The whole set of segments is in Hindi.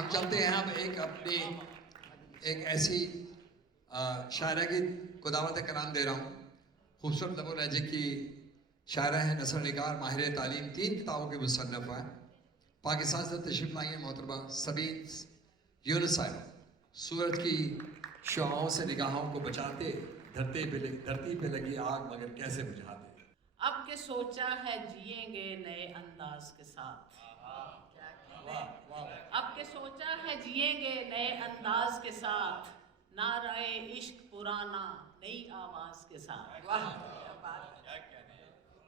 हम चलते हैं अब एक ऐसी शायरा की को दावत कराम दे रहा हूँ। खूबसूरत लबो लहजे की शायरा है, नसर निगार, माहिर तालीम, 3 किताबों के मुसन्नफ़ है। पाकिस्तान से तशरीफ़ लाई है मोहतरमा सबीन यूनुस साहिबा। सूरज की शुआओं से निगाहों को बचाते, धरती पे लगी आग मगर कैसे बुझाते। अब के सोचा है जिएंगे नए अंदाज के साथ। अब के सोचा है जिएंगे नए अंदाज के साथ, नाराए इश्क पुराना नई आवाज के साथ।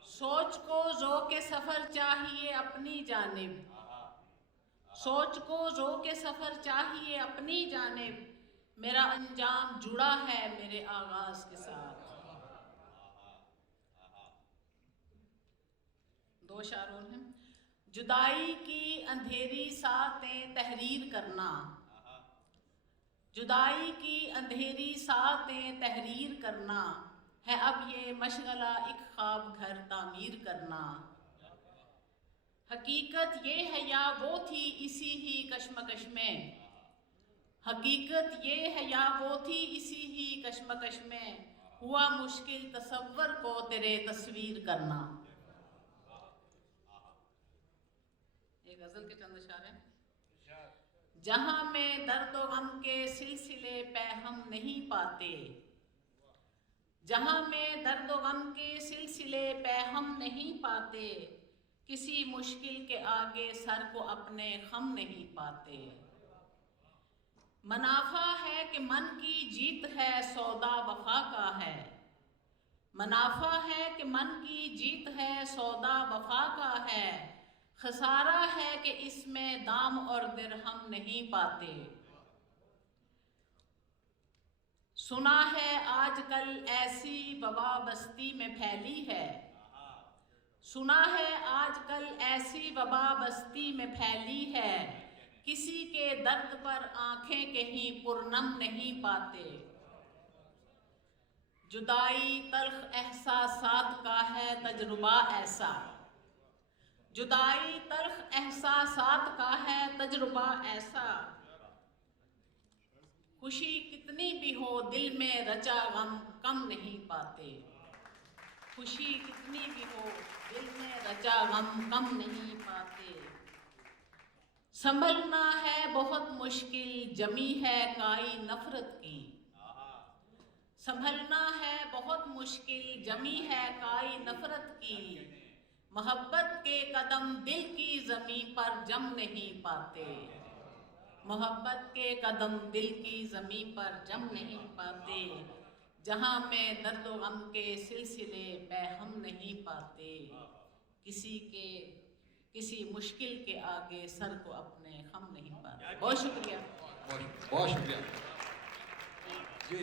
सोच को रोके सफर चाहिए अपनी जानिब, सोच को रोके सफर चाहिए अपनी जानिब, मेरा अंजाम जुड़ा है मेरे आगाज के साथ। 2 शार और हैं। जुदाई की अंधेरी सातें तहरीर करना, जुदाई की अंधेरी सातें तहरीर करना, है अब ये मशगला एक ख्वाब घर तामीर करना। हकीकत ये है या वो थी इसी ही कश्मकश में, हकीकत ये है या वो थी इसी ही कश्मकश में, हुआ मुश्किल तसव्वुर को तेरे तस्वीर करना। एक गजल के चंद इशारे हैं। जहां में दर्द व गम के सिलसिले पे हम नहीं पाते, जहां में दर्द व गम के सिलसिले पे हम नहीं पाते, किसी मुश्किल के आगे सर को अपने खम नहीं पाते। मुनाफा है कि मन की जीत है सौदा वफा का है, मुनाफा है कि मन की जीत है सौदा वफा का है, खसारा है कि इसमें दाम और दिरहम नहीं पाते। सुना है आजकल ऐसी वबा बस्ती में फैली है, सुना है आजकल ऐसी वबा बस्ती में फैली है, किसी के दर्द पर आंखें कहीं पुरनम नहीं पाते। जुदाई तल्ख एहसासात का है तजुर्बा ऐसा, जुदाई तल्ख एहसासात का है तजुर्बा ऐसा, खुशी कितनी भी हो दिल में रचा गम कम नहीं पाते। खुशी कितनी भी हो दिल में रचा गम कम नहीं पाते। संभलना है बहुत मुश्किल जमी है काई नफरत की, संभलना है बहुत मुश्किल जमी है काई नफरत की, मोहब्बत के कदम दिल की ज़मीं पर जम नहीं पाते। मोहब्बत के कदम दिल की ज़मीं पर जम नहीं पाते, जहाँ में दर्द व गम के सिलसिले पे हम नहीं पाते, किसी मुश्किल के आगे सर को अपने हम नहीं पाते। बहुत शुक्रिया। बहुत शुक्रिया जी।